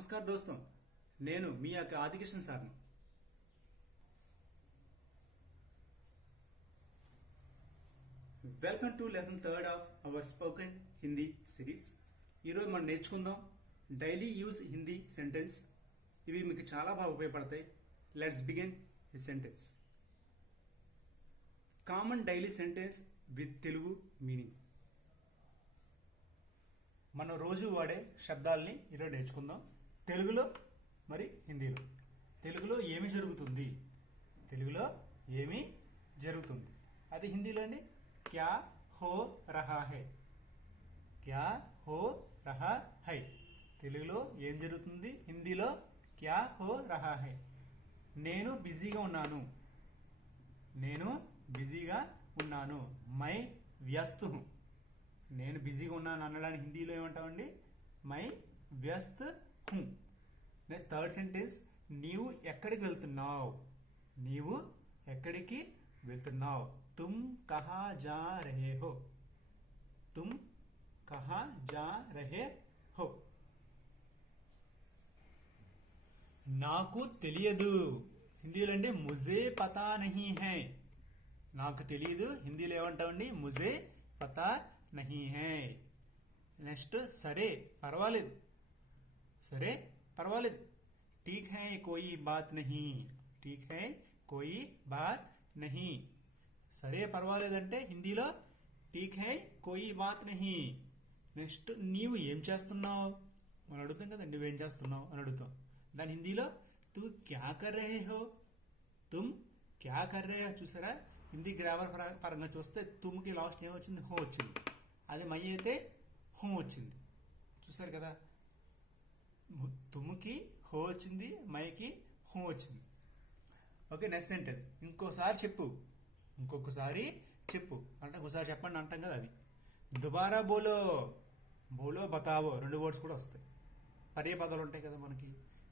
నమస్కారం దోస్తం, నేను మీ యొక్క ఆదికృష్ణ సార్ను. Welcome to lesson third of our spoken Hindi series. ఈరోజు మనం నేర్చుకుందాం డైలీ యూజ్ హిందీ సెంటెన్స్. ఇవి మీకు చాలా బాగా ఉపయోగపడతాయి. లెట్స్ బిగిన్ ఈ sentence. Common daily sentence with Telugu meaning. మనం రోజు వాడే శబ్దాలని ఈరోజు నేర్చుకుందాం, తెలుగులో మరి హిందీలో. తెలుగులో ఏమి జరుగుతుంది, తెలుగులో ఏమి జరుగుతుంది, అది హిందీలో అండి క్యా హో రహా హై, క్యా హో రహా హై. తెలుగులో ఏం జరుగుతుంది, హిందీలో క్యా హో రహా హై. నేను బిజీగా ఉన్నాను, నేను బిజీగా ఉన్నాను. మై వ్యస్త్ హూ, నేను బిజీగా ఉన్నాను అనడానికి హిందీలో ఏమంటామండి, మై వ్యస్త్ హూ. నెక్స్ట్ థర్డ్ సెంటెన్స్, నీవు ఎక్కడికి వెళ్తున్నావు, నీవు ఎక్కడికి వెళ్తున్నావు. తుమ్ కహా జా రహే హో, తుమ్ కహా జా రహే హో. నాకు తెలియదు, హిందీలో అండి ముజే పతా నహీ హై. నాకు తెలియదు హిందీలో ఏమంటామండి, ముజే పతా నహీ హై. నెక్స్ట్ సరే పర్వాలేదు, సరే పర్వాలేదు. ఠీక్ హై కోయి బాత్ నహీ, ఠీక్ హై కోయి బాత్ నహీ. సరే పర్వాలేదంటే హిందీలో ఠీక్ హై కోయి బాత్ నహీ. నెక్స్ట్ నీవు ఏం చేస్తున్నావు మనం అడుగుతాం కదా, నువ్వేం చేస్తున్నావు అని అడుగుతాం. దాని హిందీలో తు క్యా కర్ రహే హో, తుమ్ క్యా కర్ రహే హో. చూసారా, హిందీ గ్రామర్ పరంగా చూస్తే తుమ్కి లాస్ట్ ఏమొచ్చింది, హో వచ్చింది. అది మై అయితే హూ వచ్చింది. చూసారు కదా, తుమ్కి హో వచ్చింది, మైకి హూ వచ్చింది. Okay, next sentence. ఇంకోసారి చెప్పు, ఇంకొకసారి చెప్పు అంటే ఒకసారి చెప్పండి అంటాం కదా, అది దుబారా బోలో, బోలో బతావో, రెండు వర్డ్స్ కూడా వస్తాయి. పర్యాయ పదాలు ఉంటాయి కదా మనకి.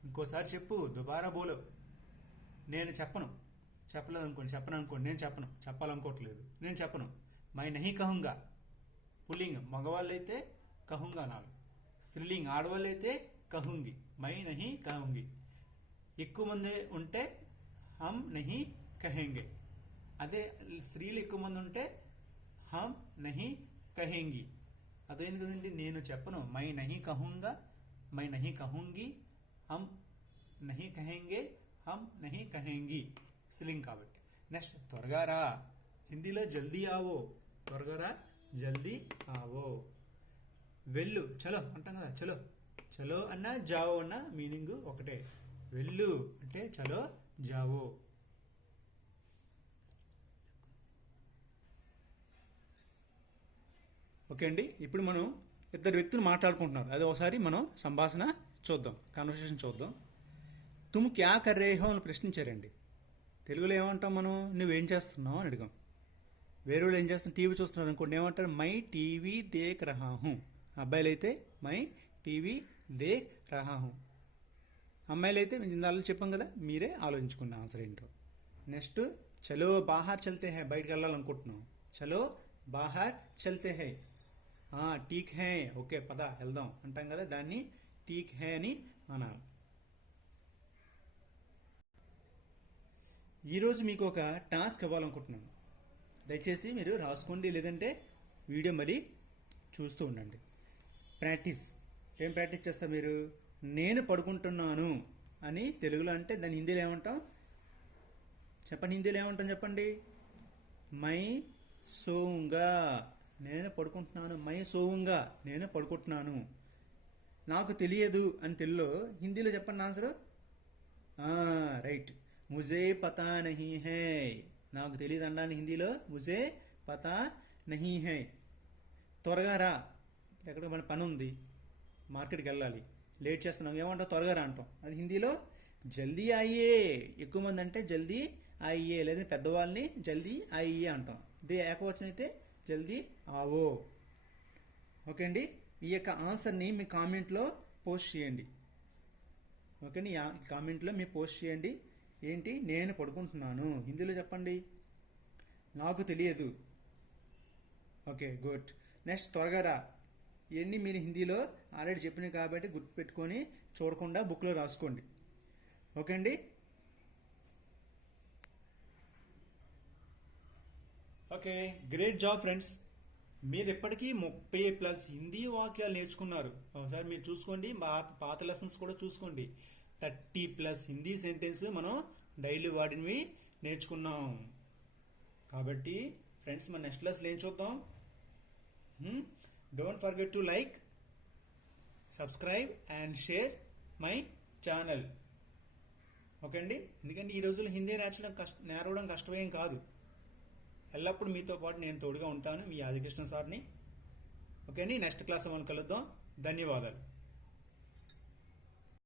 ఇంకోసారి చెప్పు, దుబారా బోలో. నేను చెప్పను, చెప్పలేదు అనుకోండి, చెప్పను అనుకోండి, నేను చెప్పను, చెప్పాలనుకోవట్లేదు, నేను చెప్పను. మై నహీ కహుంగా, పుల్లింగ్ మగవాళ్ళు అయితే కహుంగా అనాలి, స్త్రీలింగ్ ఆడవాళ్ళు అయితే కహుంగి. మై నహీ కహుంగి. ఎక్కువ మంది ఉంటే హమ్ నహీ కహెంగే. అదే స్త్రీలు ఎక్కువ మంది ఉంటే హమ్ నహీ కహెంగి. అదేంది కదండి, నేను చెప్పను. మై నహీ కహుంగా, మై నహీ కహుంగి, హమ్ నహీ కహెంగే, హమ్ నహీ కహెంగి. స్త్రీలింగ్ కాబట్టి. నెక్స్ట్ త్వరగా రా, హిందీలో జల్దీ ఆవో, త్వరగా రా జల్దీ ఆవో. వెళ్ళు, చలో అంటాం కదా, చలో. చలో అన్నా జావో అన్నా మీనింగ్ ఒకటే. వెళ్ళు అంటే చలో జావో. ఓకే అండి, ఇప్పుడు మనం ఇద్దరు వ్యక్తులు మాట్లాడుకుంటున్నారు, అది ఒకసారి మనం సంభాషణ చూద్దాం, కన్వర్సేషన్ చూద్దాం. తుమ్ క్యా కర్ రే హో అని ప్రశ్నించారండి. తెలుగులో ఏమంటాం మనం, నువ్వేం చేస్తున్నావు అని అడిగాం. వేరే వాళ్ళు ఏం చేస్తున్నారు, టీవీ చూస్తున్నారు అనుకోండి, ఏమంటారు, మై టీవీ దేక్ రహా హూ. అబ్బాయిలు అయితే మై టీవీ దేక్ రహా హూ. అమ్మాయిలు అయితే మేము ఇందాలో చెప్పాం కదా, మీరే ఆలోచించుకున్న ఆన్సర్ ఏంటో. నెక్స్ట్ చలో బాహార్ చల్తే హై, బయటకు వెళ్ళాలనుకుంటున్నాం. చలో బాహార్ చల్తే హై. ఠీక్ హై, ఓకే పద వెళ్దాం అంటాం కదా, దాన్ని ఠీక్ హై అని అనాలి. ఈరోజు మీకు ఒక టాస్క్ ఇవ్వాలనుకుంటున్నాను, దయచేసి మీరు రాసుకోండి, లేదంటే వీడియో మరి చూస్తూ ఉండండి. ప్రాక్టీస్. ఏం ప్రాక్టీస్ చేస్తారు మీరు, నేను పడుకుంటున్నాను అని తెలుగులో అంటే దాన్ని హిందీలో ఏమంటాం చెప్పండి, హిందీలో ఏమంటాం చెప్పండి. మై సోంగా, నేను పడుకుంటున్నాను. మై సోంగా, నేను పడుకుంటున్నాను. నాకు తెలియదు అని తెలుగులో, హిందీలో చెప్పండి ఆన్సర్. రైట్, ముజే పతా నహీ హై. నాకు తెలియదు అనడానికి హిందీలో ముజే పతా నహీ హై. త్వరగా రా, ఎక్కడ మన పని ఉంది, మార్కెట్కి వెళ్ళాలి, లేట్ చేస్తున్నాం, ఏమంటాం, త్వరగా రా అంటాం. అది హిందీలో జల్దీ ఆయ్యే. ఎక్కువ మంది అంటే జల్దీ ఆయ్యే, లేదా పెద్దవాళ్ళని జల్దీ ఆయ్యే అంటాం. ఇదే ఏకవచనం అయితే జల్దీ ఆవో. ఓకే అండి, ఈ యొక్క ఆన్సర్ని మీ కామెంట్లో పోస్ట్ చేయండి. ఓకే అండి, కామెంట్లో మీరు పోస్ట్ చేయండి. ఏంటి, నేను పడుకుంటున్నాను హిందీలో చెప్పండి. నాకు తెలియదు. Okay good. నెక్స్ట్ త్వరగా రా, ఇవన్నీ మీరు హిందీలో ఆల్రెడీ చెప్పినాయి కాబట్టి గుర్తుపెట్టుకొని చూడకుండా బుక్లో రాసుకోండి. ఓకే అండి. Okay, great job friends. మీరు ఇప్పటికీ 30+ హిందీ వాక్యాలు నేర్చుకున్నారు. ఒకసారి మీరు చూసుకోండి, పాత లెసన్స్ కూడా చూసుకోండి. 30+ హిందీ సెంటెన్స్ మనం డైలీ వాడినవి నేర్చుకున్నాం. కాబట్టి ఫ్రెండ్స్, మన నెక్స్ట్ క్లాస్లో ఏం చూద్దాం? Don't forget to like, subscribe and share my channel. Okay అండి. ఎందుకంటే ఈ రోజుల్లో హిందీ నేర్వడం కష్టమేం కాదు. ఎల్లప్పుడూ మీతో పాటు నేను తోడుగా ఉంటాను, మీ ఆదికృష్ణ సార్ని. ఓకే అండి. నెక్స్ట్ క్లాస్ మనం కలుద్దాం. ధన్యవాదాలు.